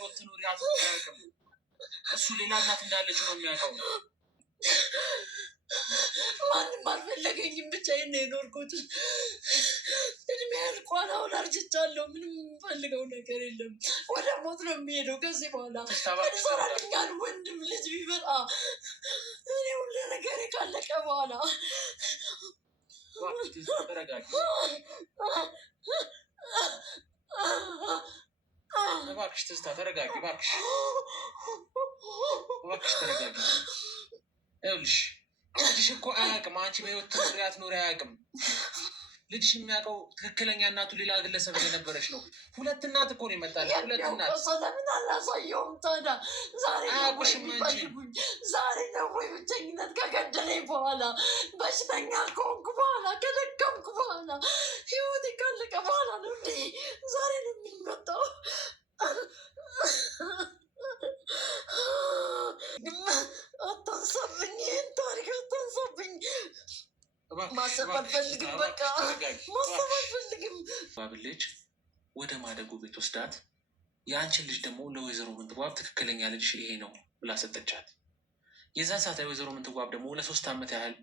በህይወት ትኑር ያዝ አያውቅም። እሱ ሌላ እናት እንዳለች ነው የሚያውቀው። ማንም አልፈለገኝም፣ ብቻዬን ነው የኖርኩት። እድሜ ያልቋል፣ አሁን አርጅቻለሁ። ምንም የምፈልገው ነገር የለም። ወደ ሞት ነው የሚሄደው ከዚህ በኋላ። ሰራተኛል ወንድም ልጅ ቢመጣ እኔ ሁሉ ነገር ካለቀ በኋላ እባክሽ ትዝታ ተረጋጊ፣ እባክሽ ተረጋጊ። ይኸውልሽ ልጅሽ እኮ አያውቅም አንቺ በህይወት ትኑሪ አትኑሪ አያውቅም። ልጅሽ የሚያውቀው ትክክለኛ እናቱ ሌላ ግለሰብ የነበረች ነው። ሁለት እናት እኮ ነው የመጣልሽ። ሁለት እናት ለምን አላሳየውም ታዲያ? ዛሬ የሚፈልጉኝ ዛሬ ነው ወይ? ብቸኝነት ከገደለኝ በኋላ በሽተኛ ከሆንኩ በኋላ ከደከምኩ በኋላ ህይወቴ ካለቀ በኋላ ነው እንዴ ዛሬ ነው የሚመጣው? አታንሳብኝ፣ ይህን ታሪክ አታንሳብኝ። ማሰብ አልፈልግም፣ በቃ ማሰብ አልፈልግም። ባብል ልጅ ወደ ማደጎ ቤት ወስዳት የአንችን ልጅ ደግሞ ለወይዘሮ ምንትዋብ ትክክለኛ ልጅ ይሄ ነው ብላ ሰጠቻት። የዛን ሰዓት ላይ ወይዘሮ ምንትዋብ ደግሞ ለ3 ዓመት ያህል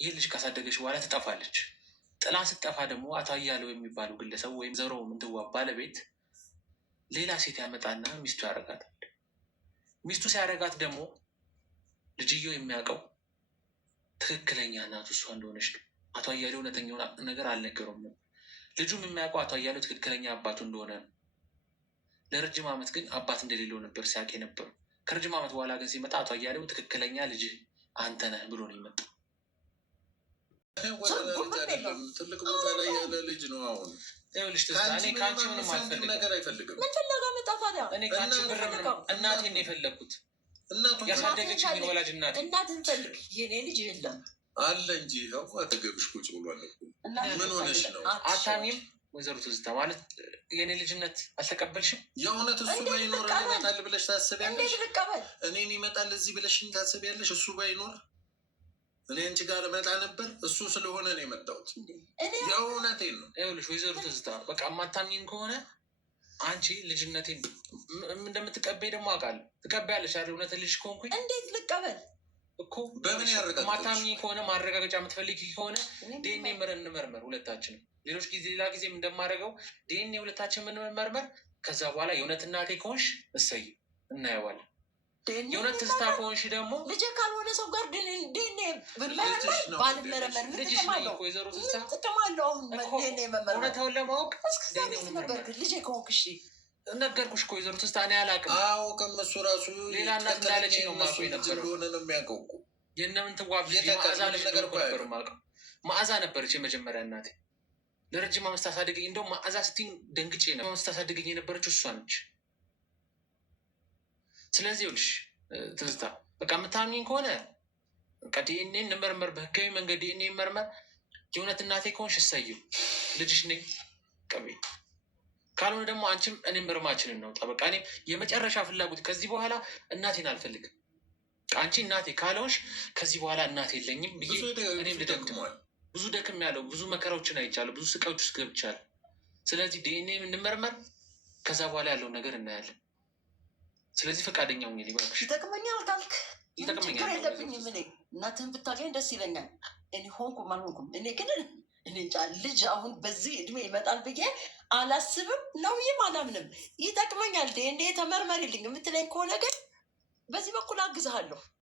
ይህ ልጅ ካሳደገች በኋላ ትጠፋለች። ጥላ ስትጠፋ ደግሞ አቶ አያሌው የሚባሉ ግለሰብ ወይም ወይዘሮ ምንትዋብ ባለቤት ሌላ ሴት ያመጣና ሚስቱ ያደርጋታል። ሚስቱ ሲያደርጋት ደግሞ ልጅየው የሚያውቀው ትክክለኛ እናቱ እሷ እንደሆነች ነው። አቶ አያሌው እውነተኛውን ነገር አልነገረውም። ልጁም የሚያውቀው አቶ አያሌው ትክክለኛ አባቱ እንደሆነ ነው። ለረጅም ዓመት ግን አባት እንደሌለው ነበር ሲያውቅ የነበረው። ከረጅም ዓመት በኋላ ግን ሲመጣ አቶ አያሌው ትክክለኛ ልጅ አንተ ነህ ብሎ ነው የመጣው። ትልቅ ቦታ ላይ ያለ ልጅ ነው። አሁን ይኸውልሽ ትዝታ እኔ ከአንቺ ምንም አልፈልግም። ነገር አይፈልግም። ምን ፍለጋ መጣ ታዲያ? እኔ ከአንቺ ብር ምንም እናቴን ነው የፈለግኩት። ያሳደገችኝ ወላጅ እናቴ። እናትን ፈልግ፣ የኔ ልጅ የለም አለ እንጂ ያው አጠገብሽ ቁጭ ብሏል። ምን ሆነሽ ነው? አታሚም ወይዘሮ ትዝታ ማለት የኔ ልጅነት አልተቀበልሽም? የእውነት እሱ ባይኖር ይመጣል ብለሽ ታስቢያለሽ? እኔን ይመጣል እዚህ ብለሽኝ ታስቢያለሽ? እሱ ባይኖር እኔ አንቺ ጋር መጣ ነበር። እሱ ስለሆነ ነው የመጣሁት። የእውነቴን ነው። ይኸውልሽ ወይዘሮ ትዝታ በቃ የማታምኚኝ ከሆነ አንቺ ልጅነቴን እንደምትቀበይ ደግሞ አውቃለሁ። ትቀበያለሽ አይደል? እውነት ልጅ ከሆንኩኝ እንዴት ልቀበል እኮ በምን ያረጋግጥ? ማታምኚኝ ከሆነ ማረጋገጫ የምትፈልጊ ከሆነ ዲኤንኤ እንመርመር ሁለታችንም። ሌሎች ጊዜ ሌላ ጊዜም እንደማደርገው ዲኤንኤ ሁለታችን የምንመርመር። ከዛ በኋላ የእውነት እናቴ ከሆንሽ እሰይ እናየዋለን። የእውነት ትዝታ ከሆንሽ ደግሞ ልጅ ካልሆነ ሰው ጋር ዲኤንኤ ባልመረመር ምን ጥቅም አለው? ወይዘሮ ትዝታ ጥቅም አለው? እውነታውን ለማወቅ ልጅ ከሆንክ እሺ ነገርኩሽ እኮ ወይዘሮ ትዝታ እኔ አላውቅም። አውቅም እሱ ራሱ ሌላ እናት እንዳለች ነው የማውቀው የነበረው። ነው የሚያውቀው እኮ የእነ ምንትዋብ መዓዛ ልጅ ነበር የማውቀው። መዓዛ ነበረች የመጀመሪያ እናቴ። ለረጅም ዓመት ስታሳድገኝ እንደውም መዓዛ ስትይኝ ደንግጬ ነው። ስታሳድገኝ የነበረችው እሷ ነች። ስለዚህ ይኸውልሽ ትዝታ በቃ የምታምኚኝ ከሆነ በቃ ዲኤንኤ እንመርመር፣ በህጋዊ መንገድ ዲኤንኤ እንመርመር። የእውነት እናቴ ከሆንሽ እሰየው ልጅሽ ነኝ ቀቤ። ካልሆነ ደግሞ አንቺም እኔም እርማችንን እናውጣ። በቃ እኔም የመጨረሻ ፍላጎት ከዚህ በኋላ እናቴን አልፈልግም። አንቺ እናቴ ካልሆንሽ ከዚህ በኋላ እናቴ የለኝም ብዬ እኔም ልደምድመዋል። ብዙ ደክም ያለው ብዙ መከራዎችን አይቻለሁ፣ ብዙ ስቃዮች ውስጥ ገብቻለሁ። ስለዚህ ዲኤንኤ እንመርመር፣ ከዛ በኋላ ያለውን ነገር እናያለን። ስለዚህ ፈቃደኛ ሁኝ። እባክሽ ይጠቅመኛል ካልክ ችግር የለብኝም። እኔ እናትህን ብታገኝ ደስ ይለኛል። እኔ ሆንኩም አልሆንኩም እኔ ግን እኔ እንጃ ልጅ አሁን በዚህ እድሜ ይመጣል ብዬ አላስብም፣ ነውዬም አላምንም። ይጠቅመኛል ዲኤንኤ ተመርመሪልኝ የምትለኝ ከሆነ ግን በዚህ በኩል አግዝሃለሁ።